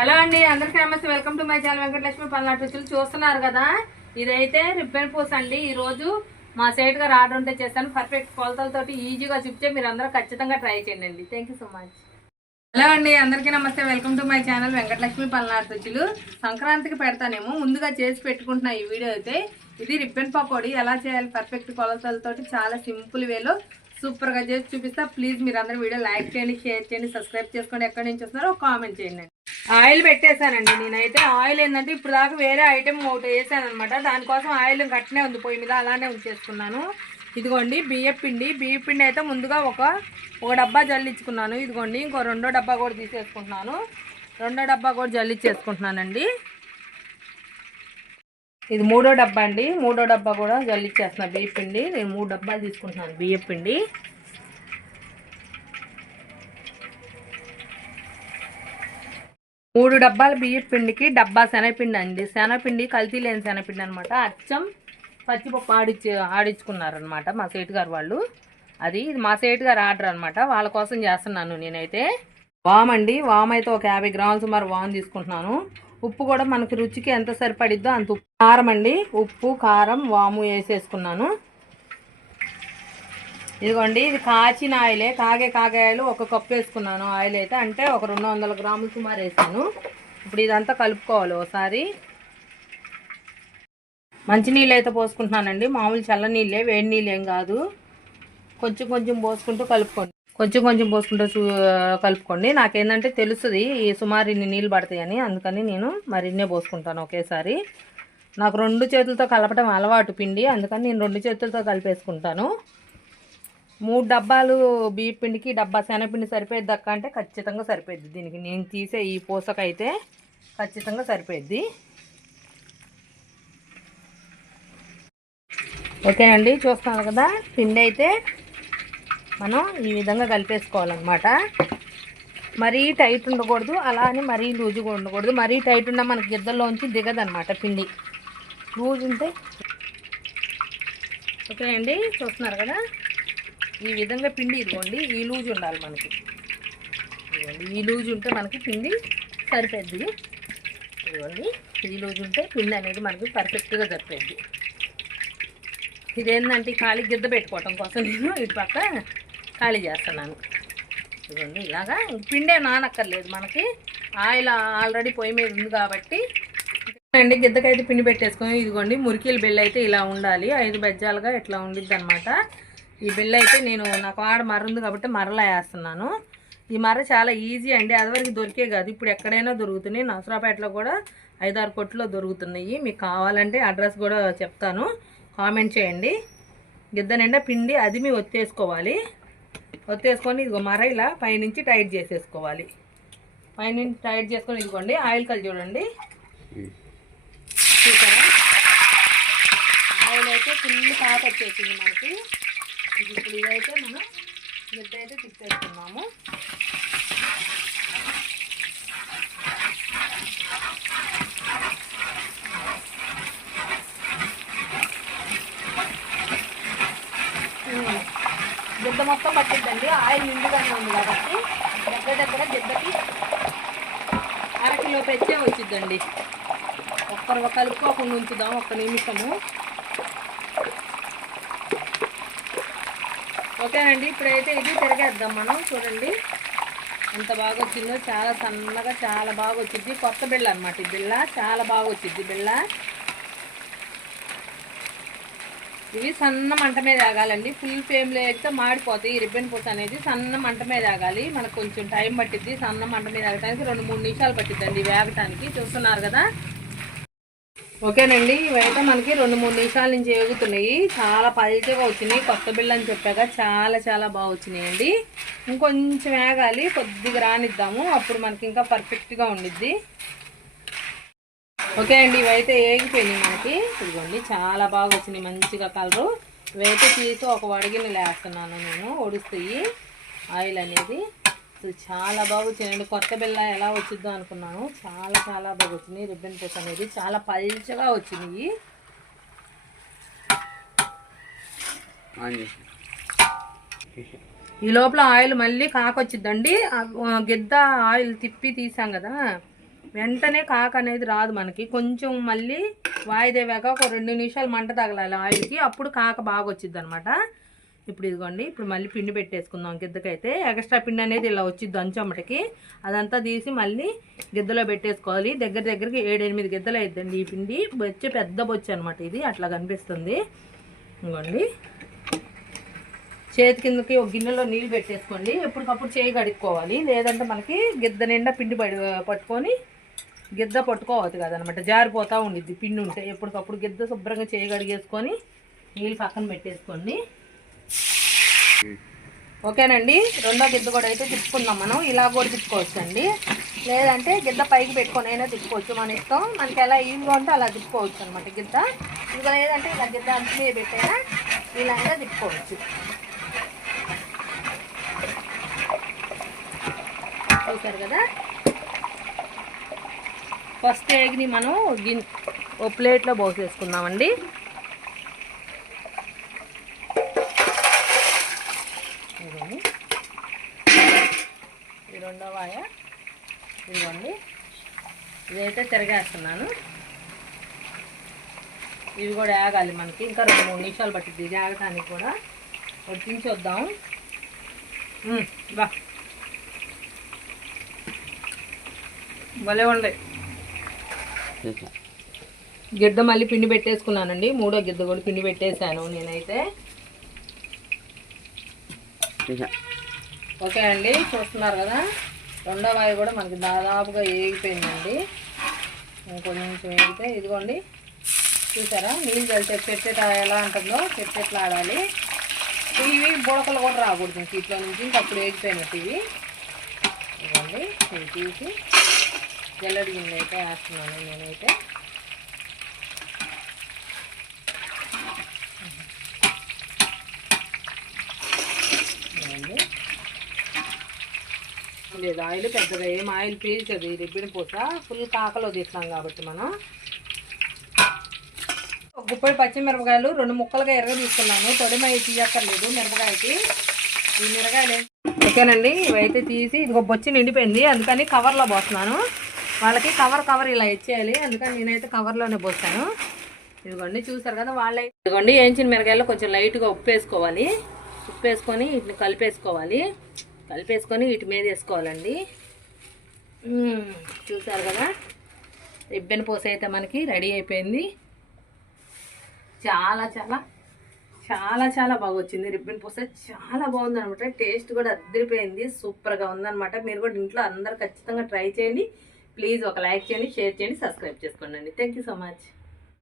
Hello అండి, అందరికీ నమస్తే. Welcome to my channel Venkatalakshmi Palnadu రుచులు. చూస్తున్నారు కదా, ఇదైతే రిబ్బన్ పూస అండి. ఈ రోజు మా సైడ్ గారు ఆర్డర్ ఉంటే చేస్తాను. పర్ఫెక్ట్ కొలతలతోటి ఈజీగా చూపితే మీరు అందరూ ఖచ్చితంగా ట్రై చేయండి. Thank you so much. Hello అండి, అందరికీ నమస్తే. Welcome to my channel Venkatalakshmi Palnadu రుచులు. సంక్రాంతికి పెడతానేమో ముందుగా చేసి పెట్టుకుంటున్నా ఈ వీడియో అయితే. ఇది రిబ్బన్ పకోడీ ఎలా చేయాలి పర్ఫెక్ట్ కొలతలతోటి చాలా సింపుల్ వేలో సూపర్ గా చేసి చూపిస్తా. ప్లీజ్ మీరు అందరూ వీడియో లైక్ చేయండి, షేర్ చేయండి, సబ్స్క్రైబ్ చేసుకోండి. ఎక్కడి నుంచి వస్తున్నారో కామెంట్ చేయండి. ఆయిల్ పెట్టేశానండి నేనైతే. ఆయిల్ ఏంటంటే ఇప్పుడు దాకా వేరే ఐటెం ఒకటి వేసాను అనమాట. దానికోసం ఆయిల్ గట్టినే ఉంది పొయ్యి మీద, అలానే ఉంచేసుకున్నాను. ఇదిగోండి బియ్యపిండి అయితే ముందుగా ఒక డబ్బా జల్లించుకున్నాను. ఇదిగోండి ఇంకో రెండో డబ్బా కూడా తీసేసుకుంటున్నాను. రెండో డబ్బా కూడా జల్లించేసుకుంటున్నానండి. ఇది మూడో డబ్బా అండి. మూడో డబ్బా కూడా జల్లించేస్తున్నాను బియ్యపిండి. నేను 3 డబ్బాలు తీసుకుంటున్నాను బియ్యపిండి. మూడు డబ్బాల బియ్యపిండికి డబ్బా శనగపిండి అండి. శనగపిండి కల్తీ లేని శనగపిండి అనమాట. అచ్చం పచ్చిపప్పు ఆడించుకున్నారనమాట మా సేటు గారు వాళ్ళు. ఇది మా సేటు గారు ఆర్డర్ అనమాట. వాళ్ళ కోసం చేస్తున్నాను నేనైతే. వామ్ అండి, వామ్ అయితే ఒక 50 గ్రాములు సుమారు వామ్ తీసుకుంటున్నాను. ఉప్పు కూడా మనకి రుచికి ఎంత సరిపడిద్దో అంత ఉప్పు. కారం అండి, ఉప్పు కారం వాము వేసేసుకున్నాను. ఇదిగోండి ఇది కాచిన ఆయిలే. కాగాయలు ఒక కప్పు వేసుకున్నాను ఆయిల్ అయితే. అంటే ఒక 200 గ్రాములు సుమారు వేసాను. ఇప్పుడు ఇదంతా కలుపుకోవాలి ఒకసారి. మంచినీళ్ళు అయితే పోసుకుంటున్నానండి. మామూలు చల్ల నీళ్ళే, వేడి నీళ్ళు ఏం కాదు. కొంచెం కొంచెం పోసుకుంటూ కలుపుకోండి. కలుపుకోండి. నాకేంటంటే తెలుస్తుంది ఈ సుమారు ఇన్ని నీళ్ళు పడతాయని, అందుకని నేను మరిన్నే పోసుకుంటాను ఒకేసారి. నాకు 2 చేతులతో కలపటం అలవాటు పిండి, అందుకని నేను 2 చేతులతో కలిపేసుకుంటాను. 3 డబ్బాలు బియ్య పిండికి డబ్బా శనగపిండి సరిపోయిద్ది అక్క అంటే ఖచ్చితంగా సరిపోయిద్ది. దీనికి నేను తీసే ఈ పూసకైతే ఖచ్చితంగా సరిపోయిద్ది. ఓకేనండి, చూస్తాను కదా. పిండి అయితే మనం ఈ విధంగా కలిపేసుకోవాలన్నమాట. మరీ టైట్ ఉండకూడదు, అలా అని మరీ లూజుగా ఉండకూడదు. మరీ టైట్ ఉన్నా మనకి గిద్దల్లోంచి దిగదనమాట పిండి. లూజ్ ఉంటే ఓకేనండి, చూస్తున్నారు కదా. ఈ విధంగా పిండి ఇదిగోండి ఈ లూజ్ ఉండాలి మనకి. ఇదిగోండి ఈ లూజ్ ఉంటే మనకి పిండి సరిపోద్ది. ఇదిగోండి ఈ లూజ్ ఉంటే పిండి అనేది మనకి పర్ఫెక్ట్గా సరిపోద్ది. ఇదేంటంటే ఖాళీ గిద్ద పెట్టుకోవటం కోసం నేను ఇటు పక్క ఖాళీ చేస్తున్నాను. ఇదిగోండి ఇలాగా పిండే నానక్కర్లేదు మనకి. ఆయిల్ ఆల్రెడీ పొయ్యి మీద ఉంది కాబట్టి. అండి గిద్దకైతే పిండి పెట్టేసుకొని ఇదిగోండి మురికిల బిళ్ళ అయితే ఇలా ఉండాలి. 5 బెజ్జాలుగా ఇట్లా ఉండిద్ది అనమాట. ఈ బిళ్ళ అయితే నేను నాకు మర్ర ఉంది కాబట్టి మర్రలా వేస్తున్నాను. ఈ మర్ర చాలా ఈజీ అండి. అదివరకు దొరికే కాదు, ఇప్పుడు ఎక్కడైనా దొరుకుతున్నాయి. నసరాపేటలో కూడా 5-6 కొట్లో దొరుకుతున్నాయి. మీకు కావాలంటే అడ్రస్ కూడా చెప్తాను, కామెంట్ చేయండి. గిద్ద నిండా పిండి అదిమి ఒత్తేసుకోవాలి. ఒత్తేసుకొని ఇదిగో మర్ర ఇలా పైనుంచి టైట్ చేసేసుకోవాలి. పైనుంచి టైట్ చేసుకొని ఇదిగోండి ఆయిల్ కలి చూడండి. చూసారా, ఆయిల్ అయితే ఫుల్ కాక వచ్చేసింది మనకి. ఇప్పుడు ఇదైతే మనం గిద్ద అయితే తిప్పేసుకున్నాము. గిద్ద మొత్తం పట్టిద్దండి, ఆయిల్ నిండుగానే ఉంది కాబట్టి. దగ్గర గిద్దకి 1/2 కిలో పెచ్చే వచ్చిద్దండి. కలుపుకోకుండా ఉంచుదాం 1 నిమిషము. ఓకేనండి, ఇప్పుడైతే ఇది తిరగేద్దాం మనం. చూడండి ఎంత బాగా వచ్చిందో, చాలా సన్నగా చాలా బాగా వచ్చింది. కొత్త బిళ్ళ అనమాట ఈ బిళ్ళ, చాలా బాగా వచ్చింది బిళ్ళ. ఇవి సన్న మంట మీద ఆగాలండి. ఫుల్ ఫ్లేమ్లో అయితే మాడిపోతాయి. ఈ రిబ్బన్ పూస అనేది సన్న మంట మీద ఆగాలి. మనకు కొంచెం టైం పట్టిద్ది. సన్న మంట మీద ఆగటానికి 2-3 నిమిషాలు పట్టిద్దండి వేగటానికి. చూస్తున్నారు కదా. ఓకేనండి, ఇవైతే మనకి 2-3 నిమిషాల నుంచి వేగుతున్నాయి. చాలా పల్చగా వచ్చినాయి. కొత్త బిళ్ళ అని చెప్పాక చాలా చాలా బాగా వచ్చినాయండి. ఇంకొంచెం వేగాలి, కొద్దిగా రానిద్దాము, అప్పుడు మనకి ఇంకా పర్ఫెక్ట్గా ఉండిద్ది. ఓకే అండి, ఇవైతే వేగిపోయినాయి మనకి. ఇదిగోండి చాలా బాగా వచ్చినాయి మంచిగా కలరు. ఇవైతే తీసి ఒక వడిగిన లేస్తున్నాను నేను, ఒడుస్తాయి ఆయిల్ అనేది. చాలా బాగా వచ్చినాయండి. కొత్త బిళ్ళ ఎలా వచ్చిద్దో అనుకున్నాను, చాలా చాలా బాగా వచ్చినాయి. రిబ్బన్ పూస అనేది చాలా పల్చగా వచ్చినాయి. ఈ లోపల ఆయిల్ మళ్ళీ కాకొచ్చిద్దండి. గిద్ద ఆయిల్ తిప్పి తీసాం కదా, వెంటనే కాక అనేది రాదు మనకి. కొంచెం మళ్ళీ వాయిదేవాక ఒక 2 నిమిషాలు మంట తగలాలి ఆయిల్కి, అప్పుడు కాక బాగా వచ్చిద్ది అనమాట. ఇప్పుడు ఇదిగోండి, ఇప్పుడు మళ్ళీ పిండి పెట్టేసుకుందాం. గిద్దకైతే ఎక్స్ట్రా పిండి అనేది ఇలా వచ్చిద్ది అంచమ్మటికి, అదంతా తీసి మళ్ళీ గిద్దలో పెట్టేసుకోవాలి. దగ్గరికి 7-8 గిద్దలు అయిద్దండి ఈ పిండి. బొచ్చు పెద్ద బొచ్చు అనమాట ఇది, అట్లా కనిపిస్తుంది. ఇదిగోండి, చేతి కిందకి ఒక గిన్నెలో నీళ్ళు పెట్టేసుకోండి. ఎప్పటికప్పుడు చేయి కడుక్కోవాలి, లేదంటే మనకి గిద్ద నిండా పిండి పట్టుకొని గిద్ద పట్టుకోవద్దు కదనమాట, జారిపోతూ ఉండిద్ది పిండి ఉంటే. ఎప్పటికప్పుడు గిద్ద శుభ్రంగా చేయి కడిగేసుకొని నీళ్ళు పక్కన పెట్టేసుకోండి. ఓకేనండి, రెండో గిద్ద కూడా అయితే తిప్పుకుందాం మనం. ఇలా కూడా తిప్పుకోవచ్చండి, లేదంటే గిద్ద పైకి పెట్టుకొని అయినా తిప్పుకోవచ్చు, మన ఇష్టం. మనకి ఎలా ఈజీగా ఉంటే అలా తిప్పుకోవచ్చు అనమాట గిద్ద. ఇంకా లేదంటే ఇలా గిద్ద అంతే పెట్టైనా ఇలాగా తిప్పుకోవచ్చు. చూసారు కదా, ఫస్ట్ ఎగ్ని మనం ఓ ప్లేట్లో పోసేసుకుందామండి. ఇది రెండో వాయ, ఇదిగోండి. ఇదైతే తిరగేస్తున్నాను. ఇవి కూడా ఆగాలి మనకి, ఇంకా 2-3 నిమిషాలు పట్టింది ఇది ఆగటానికి కూడా. వడ్డించొద్దాం. బా భలే ఉండే. గిద్ద మళ్ళీ పిండి పెట్టేసుకున్నానండి. మూడో గిద్ద కూడా పిండి పెట్టేశాను నేనైతే. ఓకే అండి, చూస్తున్నారు కదా, రెండో వాయి కూడా మనకి దాదాపుగా ఏగిపోయిందండి. ఇంకొంచెం వేగితే ఇదిగోండి, చూసారా నీళ్ళు కలితే పెట్టేట ఎలా ఉంటుందో, పెట్టేట్లా ఆడాలి. ఇవి బుడకలు కూడా రాకూడదు ఇంట్లో నుంచి, ఇంకప్పుడు వేగిపోయినట్టు ఇవి. ఇదిగోండి, ఇవి తీసి జల్లెడి గిన్నె అయితే వేస్తున్నాను నేనైతే. లేదు ఆయిల్ పెద్దగా ఏం ఆయిల్ పీల్చదు ఈ రిబ్బిన పూస. ఫుల్ కాకలో తీస్తాం కాబట్టి మనం. ఒక గుప్పడి పచ్చిమిరపకాయలు 2 ముక్కలుగా ఎర్రగా తీసుకున్నాను. తొడిమై తీయక్కర్లేదు మిరపకాయకి. ఈ మిరపకాయలు ఓకేనండి, ఇవైతే తీసి ఇదిగో బొచ్చి నిండిపోయింది, అందుకని కవర్లో పోస్తున్నాను. వాళ్ళకి కవర్ ఇలా ఇచ్చేయాలి, అందుకని నేనైతే కవర్లోనే పోస్తాను. ఇదిగోండి, చూసారు కదా వాళ్ళే. ఇదిగోండి, వేయించిన మిరపకాయల్లో కొంచెం లైట్గా ఉప్పు వేసుకోవాలి. ఉప్పు వేసుకొని వీటిని కలిపేసుకొని వీటి మీద వేసుకోవాలండి. చూసారు కదా, రిబ్బన్ పూస అయితే మనకి రెడీ అయిపోయింది. చాలా చాలా చాలా చాలా బాగా వచ్చింది రిబ్బన్ పూస. చాలా బాగుంది అనమాట, టేస్ట్ కూడా అద్దరిపోయింది, సూపర్గా ఉందన్నమాట. మీరు కూడా ఇంట్లో అందరూ ఖచ్చితంగా ట్రై చేయండి. ప్లీజ్ ఒక లైక్ చేయండి, షేర్ చేయండి, సబ్స్క్రైబ్ చేసుకోండి. Thank you so much.